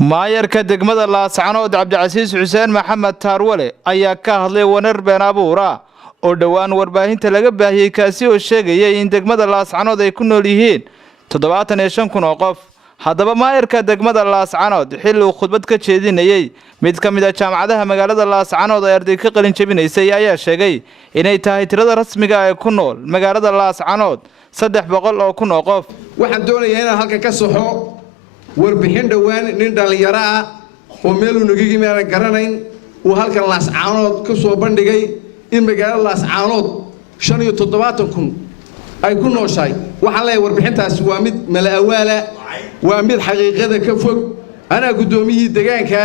maayarka degmada Laascaanood Cabdicasiis Xuseen Maxamed Taarwale ayaa ka hadlay wanar been abuura oo dhawaan warbaahinta laga baahiyay kaasi oo sheegay in degmada Laascaanood ay ku nool yihiin 75,000 oo qof. haddaba maayarka degmada Laascaanood xilli uu khudbad ka jeedinayay mid ka mid ah jaamacadaha magaalada Laascaanood ee arday ka qalin jabinaysay ayaa sheegay inay tahay tirada rasmiga ah ee ku nool magaalada Laascaanood 300 oo kun oo qof. waxaan doonayaa inaan halka ka soxo warbixin dhawaan nin dhalinyaro ah oo meel uu nagigi meena garanayn uu halkan Laascaanood ka soo bandhigay in magaalada Laascaanood 75,000 ay ku nooshahay. waxaan leeyahay warbixintaasi waa mid malaawaala waa mid xaqiiqada ka fog. ana gudoomiyii deegaanka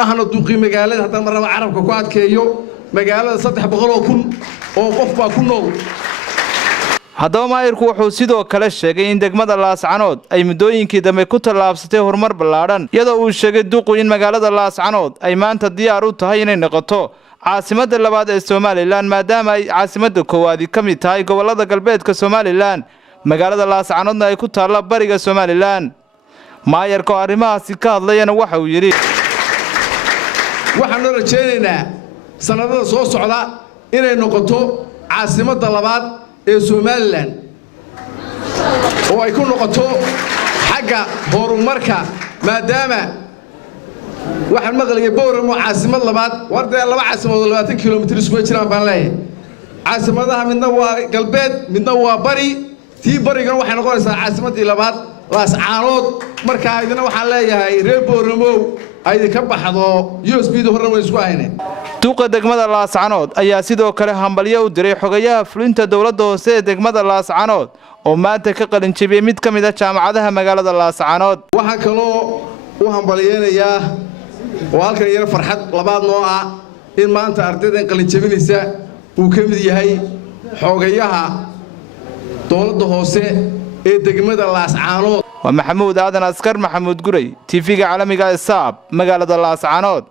ahna duqi magaalada hadda maraba carabka ku adkeeyo magaalada 300,000 oo qof baa ku nool. haddaba maayirku wuxuu sidoo kale sheegay in degmada Laascaanood ay muddooyinkii dambe ku tallaabsatay horumar ballaaran iyadoo uu sheegay duqu in magaalada Laascaanood ay maanta diyaar u tahay inay noqoto caasimadda labaad ee Soomaaliland maadaama ay caasimadda koowaad ka mid tahay gobolada galbeedka Soomaaliland. magaalada Laascaanoodna ay ku taalla bariga Soomaaliland. maayarka arrimahaasi ka hadlayana waxa uu yiri waxaan rajaynaynaa sanadada soo socda inay noqoto caasimadda labaad ee Soomaaliland oo ay ku noqoto xagga horumarka maadaama waxaan maqlayaa Booramo caasimad labaad warda laba caasimadood 20 kilomitir isku jiraan baan leeyahay. caasimadaha midna waa galbeed midna waa bari tii barigan waxay noqonaysaa caasimadii labaad Laascaanood. marka idina waxaan leeyahay reer Booramo ay ka baxdo USB-da horna way isku hayneen. duqa degmada Laascaanood ayaa sidoo kale hambalyo u diray xogayaha fulinta dawladda hoose ee degmada Laascaanood oo maanta ka qalin jabiyay mid ka mid ah jaamacadaha magaalada Laascaanood. waxaan kaloo u hambalyeeyaa oo halkan yar farxad labaad noo ah in maanta ardaydan qalin jabinaysa uu ka mid yahay xogayaha dawladda hoose ee degmada Laascaanood. waa Maxamuud Aadan Askar Maxamuud Guray TV-ga caalamiga ee Saab magaalada Laascaanood.